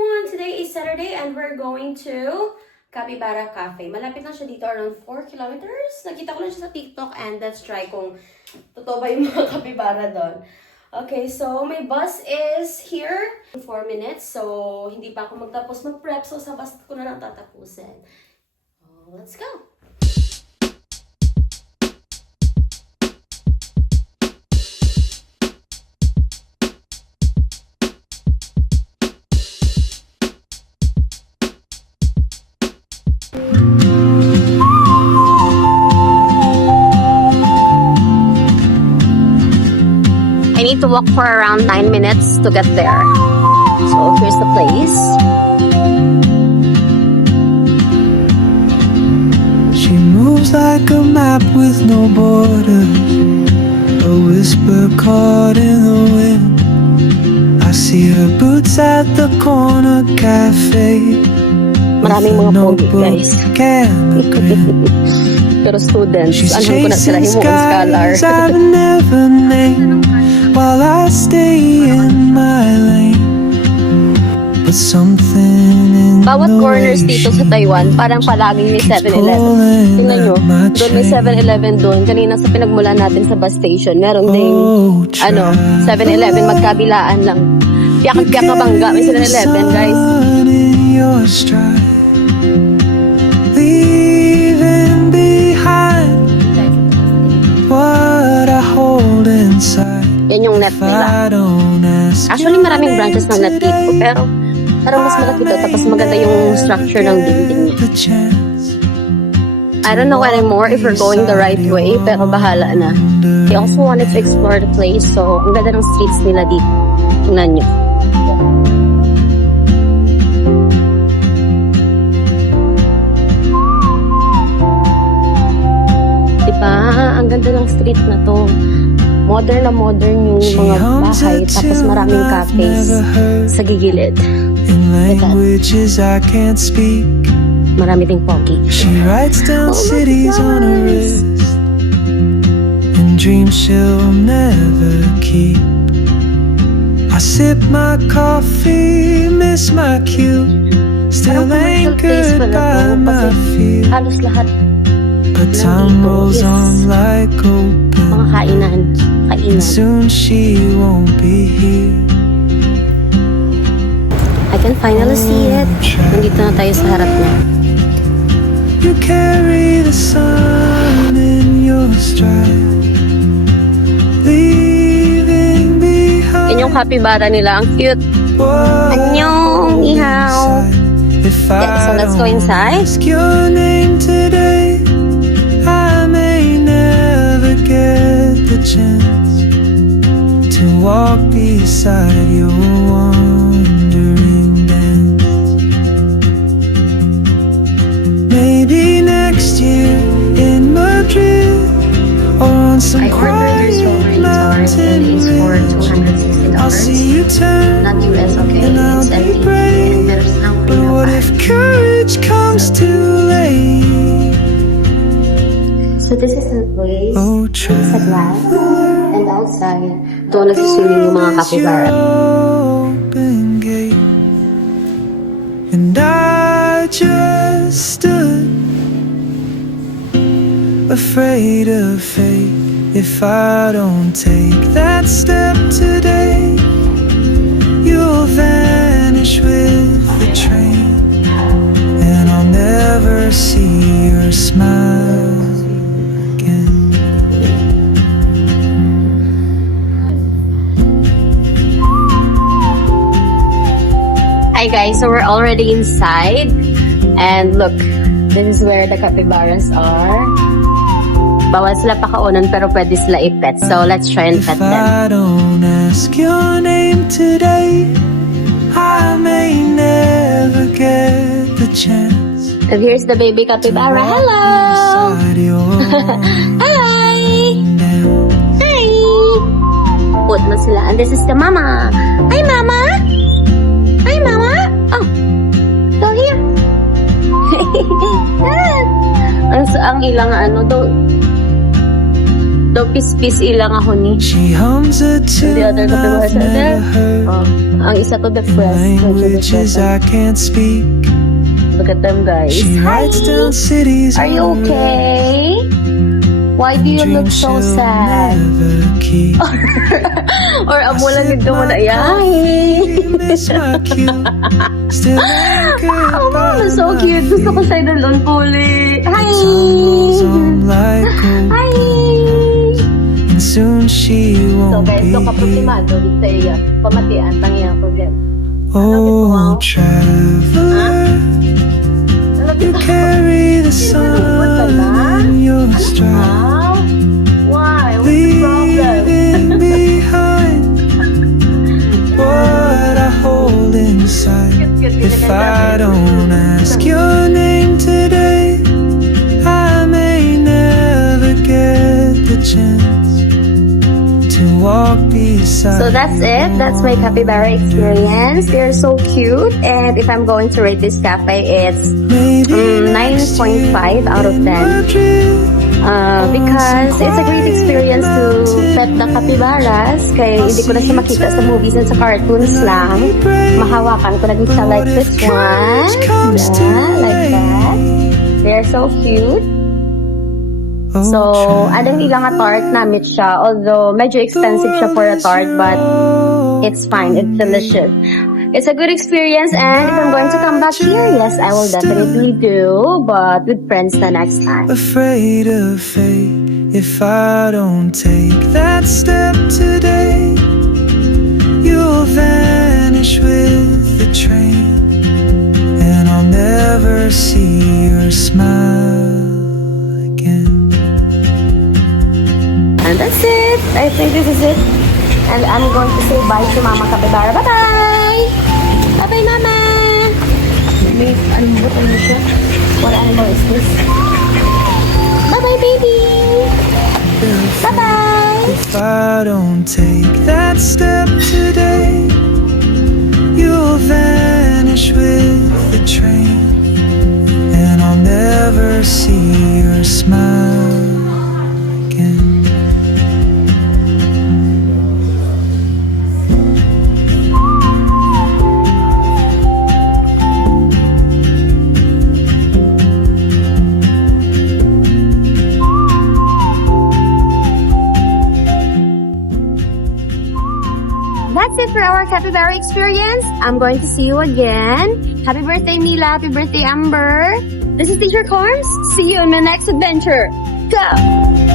everyone! Today is Saturday and we're going to Capybara Cafe. Malapit lang siya dito, around 4 kilometers. Nakita ko lang siya sa TikTok and let's try kung totoo ba yung mga capybara doon. Okay, so my bus is here in 4 minutes. So, hindi pa ako magtapos mag-prep. So, sa bus ko na lang tatapusin. Let's go! I need to walk for around 9 minutes to get there. So here's the place. She moves like a map with no borders, a whisper caught in the wind. I see her boots at the corner cafe. Maraming mga pogi, guys. Pero students, alam ko na sila yung scholar. I've never named while I stay in my lane. But something in bawat corners dito sa Taiwan, parang palaging may 7-Eleven. Tingnan nyo, doon may 7-Eleven doon. Kanina sa pinagmulan natin sa bus station, meron ding 7-Eleven, magkabilaan lang. Piyak-piyak na bangga, may 7-Eleven, guys. Leaving behind what I hold inside. Yan yung net nila. Actually, maraming branches ng net dito, pero parang mas malaki ito, tapos maganda yung structure ng dingding niya. I don't know anymore if we're going the right way, pero bahala na. I also wanted to explore the place, so ang ganda ng streets nila dito. Tingnan nyo. Diba? Ang ganda ng street na to. Modern na modern yung mga bahay, tapos maraming cafes sa gigilid. Marami ding pogi. She writes down cities on her wrist and dreams she'll never keep. I sip my coffee, miss my cue, still anchored by my fear. Halos lahat. But time rolls on like open. Mga kainan. And soon she won't be here. I can finally see it. Nandito na tayo sa harap niya. You carry the sun in your stride, leaving behind. Yan yung capybara nila. Ang cute. Annyeong, ihaw. Okay, so let's go inside. Ask your name today, I may never get the chance to walk beside your wandering dance. Maybe next year in Madrid or on some quiet mountain ridge, I'll see you turn Not US, okay? and I'll It's be empty. brave. And there's no But what if courage comes too late? So this is the place. Oh, try. Sa glass. And outside, doon nagsiswimming yung mga capybara. Open gate, and I just stood afraid of fate. If I don't take that step today, you'll vanish with the train, and I'll never see your smile again. Hi guys, so we're already inside. And look, this is where the capybaras are. Bawal sila pakaunan pero pwede sila i-pet. So let's try and pet If them. I don't ask your name today, I may never get the chance. And here's the baby capybara. Hello! Beside your Hi! dance. Hi! Put mo sila. And this is the mama. Hi, mama! Hi, mama! Oh! Go here! ang ilang ano, Do pis-pis ilang ako ni. She hums a tune The other kapibara I've sa never heard. ang isa to depressed. Languages I can't speak. Look at them, guys. She Hi! writes down cities Are you on a okay? Why do you look dream so she'll sad? never keep. Or amo lang yung mo na Coffee, miss my cue. Still anchored Oh, by so my cute. Gusto ko siya doon puli. Hi! tumbles on like gold. Hi! And soon she So won't guys, be so kaprotimado dito sa iya. Pamatian, tangiyan ko din. Oh, traveler, you carry the sun in your stride, Why? What's the problem? leaving behind what I hold inside. If I don't ask your name today, I may never get the chance to walk beside. So that's it. That's my capybara experience. They're so cute. And if I'm going to rate this cafe, it's 9.5 out of 10. Because it's a great experience to pet the capybaras. Kaya hindi ko na siya makita sa movies and sa cartoons lang. Mahawakan ko na din siya like this one. Yeah, like that. They're so cute. So, adang ilang nga tart namit siya. Although, medyo expensive siya for a tart, but it's fine. It's delicious. It's a good experience, and if I'm going to come back here, yes, I will definitely do, but with friends the next time. Afraid of fate if I don't take that step today. You'll vanish with the train, and I'll never see your smile again. And that's it. I think this is it. And I'm going to say bye to Mama Capybara. Bye-bye! Bye-bye, Mama! Wait, ano siya? What animal is this? Bye-bye, baby! Bye-bye! If I don't take that step today, you'll vanish with the train, and I'll never see your smile again. That's it for our capybara experience. I'm going to see you again. Happy birthday, Mila. Happy birthday, Amber. This is Teacher Corms. See you in the next adventure. Go!